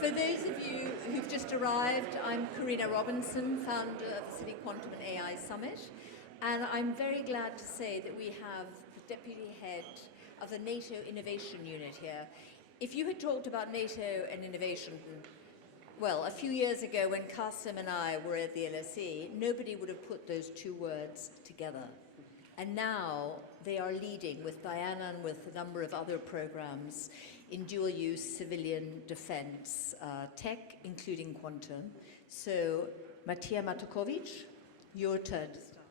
For those of you who've just arrived, I'm Karina Robinson, founder of the City Quantum and AI Summit, and I'm very glad to say that we have the deputy head of the NATO Innovation Unit here. If you had talked about NATO and innovation, well, a few years ago when Qasim and I were at the LSE, nobody would have put those two words together. And now they are leading with Diana and with a number of other programs in dual-use civilian defense tech, including quantum. So, Matija Matukovic, your turn to start.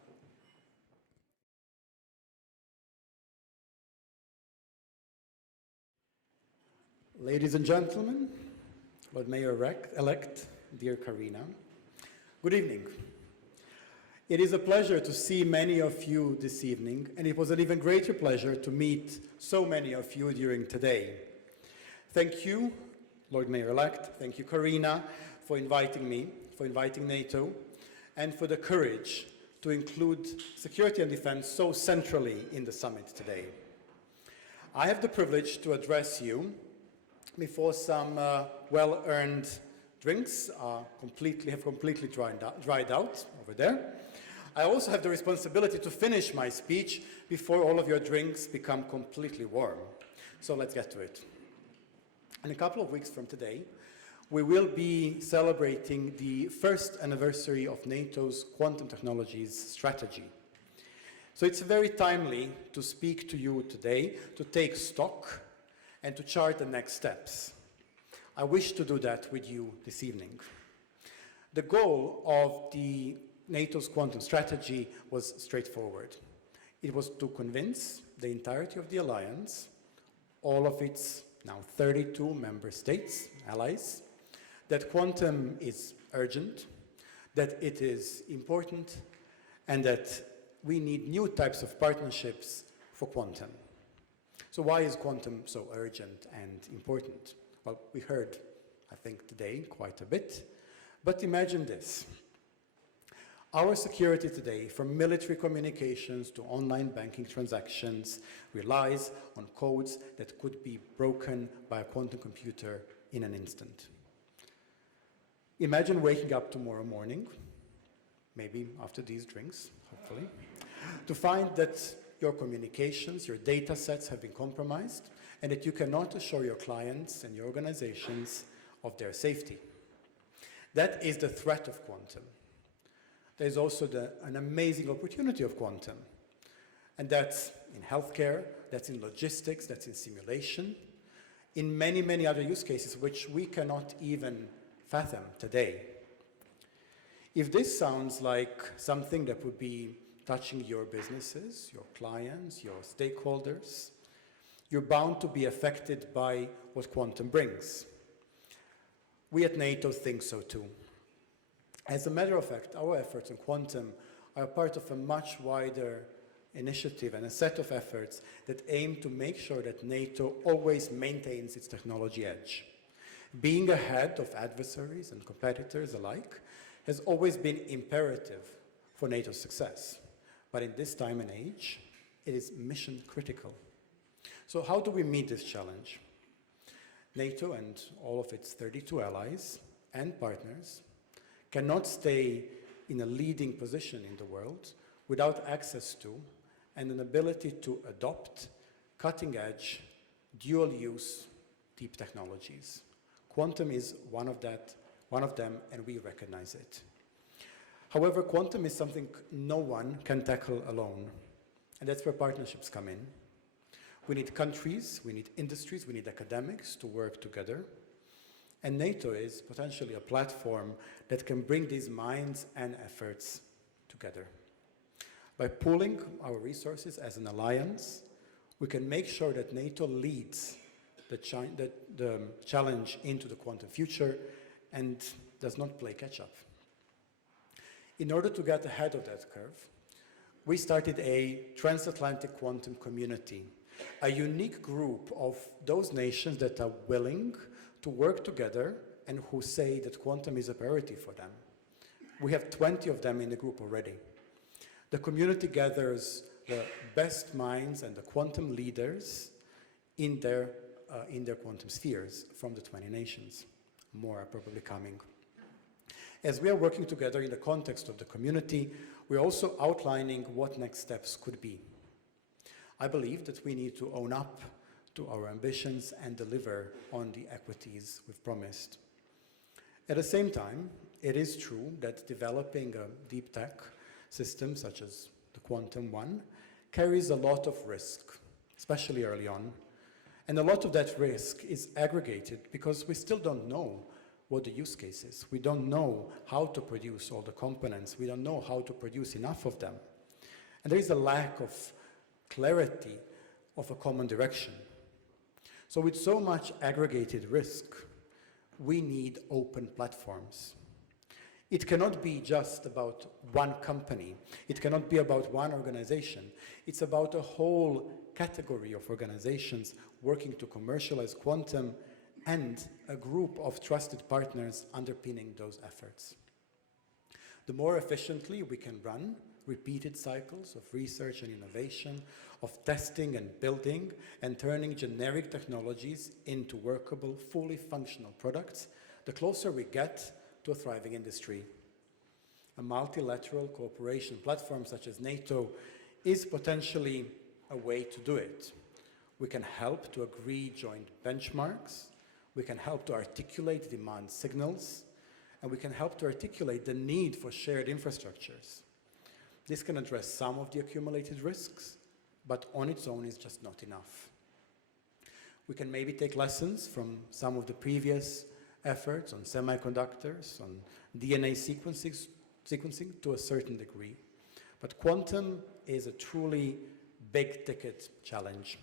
Ladies and gentlemen, Lord Mayor-elect, dear Karina, good evening. It is a pleasure to see many of you this evening, and it was an even greater pleasure to meet so many of you during today. Thank you, Lord Mayor-elect, thank you, Karina, for inviting me, for inviting NATO, and for the courage to include security and defense so centrally in the summit today. I have the privilege to address you before some well-earned drinks have completely dried out over there. I also have the responsibility to finish my speech before all of your drinks become completely warm. So let's get to it. In a couple of weeks from today, we will be celebrating the first anniversary of NATO's quantum technologies strategy. So it's very timely to speak to you today, to take stock, and to chart the next steps. I wish to do that with you this evening. The goal of the NATO's quantum strategy was straightforward. It was to convince the entirety of the alliance, all of its now 32 member states, allies, that quantum is urgent, that it is important, and that we need new types of partnerships for quantum. So why is quantum so urgent and important? Well, we heard, I think, today quite a bit, but imagine this. Our security today, from military communications to online banking transactions, relies on codes that could be broken by a quantum computer in an instant. Imagine waking up tomorrow morning, maybe after these drinks, hopefully, to find that your communications, your data sets have been compromised, and that you cannot assure your clients and your organizations of their safety. That is the threat of quantum. There's also an amazing opportunity of quantum, and that's in healthcare, that's in logistics, that's in simulation, in many, many other use cases which we cannot even fathom today. If this sounds like something that would be touching your businesses, your clients, your stakeholders, you're bound to be affected by what quantum brings. We at NATO think so too. As a matter of fact, our efforts on quantum are part of a much wider initiative and a set of efforts that aim to make sure that NATO always maintains its technology edge. Being ahead of adversaries and competitors alike has always been imperative for NATO's success. But in this time and age, it is mission critical. So how do we meet this challenge? NATO and all of its 32 allies and partners cannot stay in a leading position in the world without access to and an ability to adopt cutting-edge, dual-use deep technologies. Quantum is one of them, and we recognize it. However, quantum is something no one can tackle alone, and that's where partnerships come in. We need countries, we need industries, we need academics to work together. And NATO is potentially a platform that can bring these minds and efforts together. By pooling our resources as an alliance, we can make sure that NATO leads the challenge into the quantum future and does not play catch-up. In order to get ahead of that curve, we started a transatlantic quantum community, a unique group of those nations that are willing to work together and who say that quantum is a priority for them. We have 20 of them in the group already. The community gathers the best minds and the quantum leaders in their quantum spheres from the 20 nations. more are probably coming. As we are working together in the context of the community, we're also outlining what next steps could be. I believe that we need to own up to our ambitions and deliver on the equities we've promised. At the same time, it is true that developing a deep tech system such as the Quantum one carries a lot of risk, especially early on. And a lot of that risk is aggregated because we still don't know what the use case is. We don't know how to produce all the components. We don't know how to produce enough of them. And there is a lack of clarity of a common direction. So with so much aggregated risk, we need open platforms. It cannot be just about one company. It cannot be about one organization. It's about a whole category of organizations working to commercialize quantum and a group of trusted partners underpinning those efforts. The more efficiently we can run repeated cycles of research and innovation, of testing and building, and turning generic technologies into workable, fully functional products, the closer we get to a thriving industry. A multilateral cooperation platform such as NATO is potentially a way to do it. We can help to agree joint benchmarks, we can help to articulate demand signals, and we can help to articulate the need for shared infrastructures. This can address some of the accumulated risks, but on its own is just not enough. We can maybe take lessons from some of the previous efforts on semiconductors, on DNA sequencing to a certain degree. But quantum is a truly big-ticket challenge.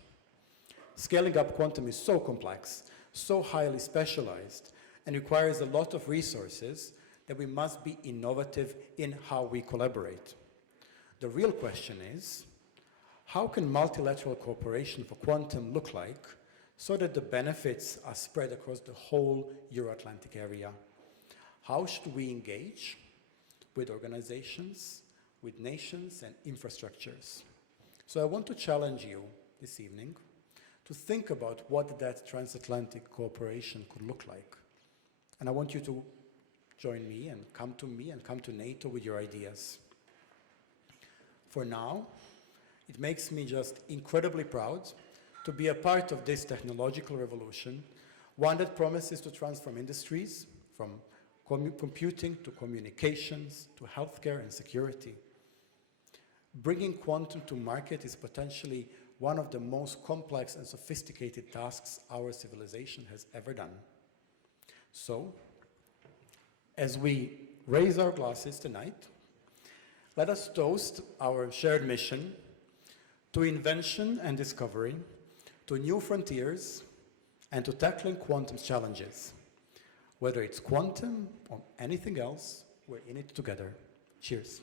Scaling up quantum is so complex, so highly specialized, and requires a lot of resources that we must be innovative in how we collaborate. The real question is, how can multilateral cooperation for quantum look like so that the benefits are spread across the whole Euro-Atlantic area? How should we engage with organizations, with nations and infrastructures? So I want to challenge you this evening to think about what that transatlantic cooperation could look like. And I want you to join me and come to NATO with your ideas. For now, it makes me just incredibly proud to be a part of this technological revolution, one that promises to transform industries from computing to communications to healthcare and security. Bringing quantum to market is potentially one of the most complex and sophisticated tasks our civilization has ever done. So, as we raise our glasses tonight, let us toast our shared mission to invention and discovery, to new frontiers, and to tackling quantum's challenges. Whether it's quantum or anything else, we're in it together. Cheers.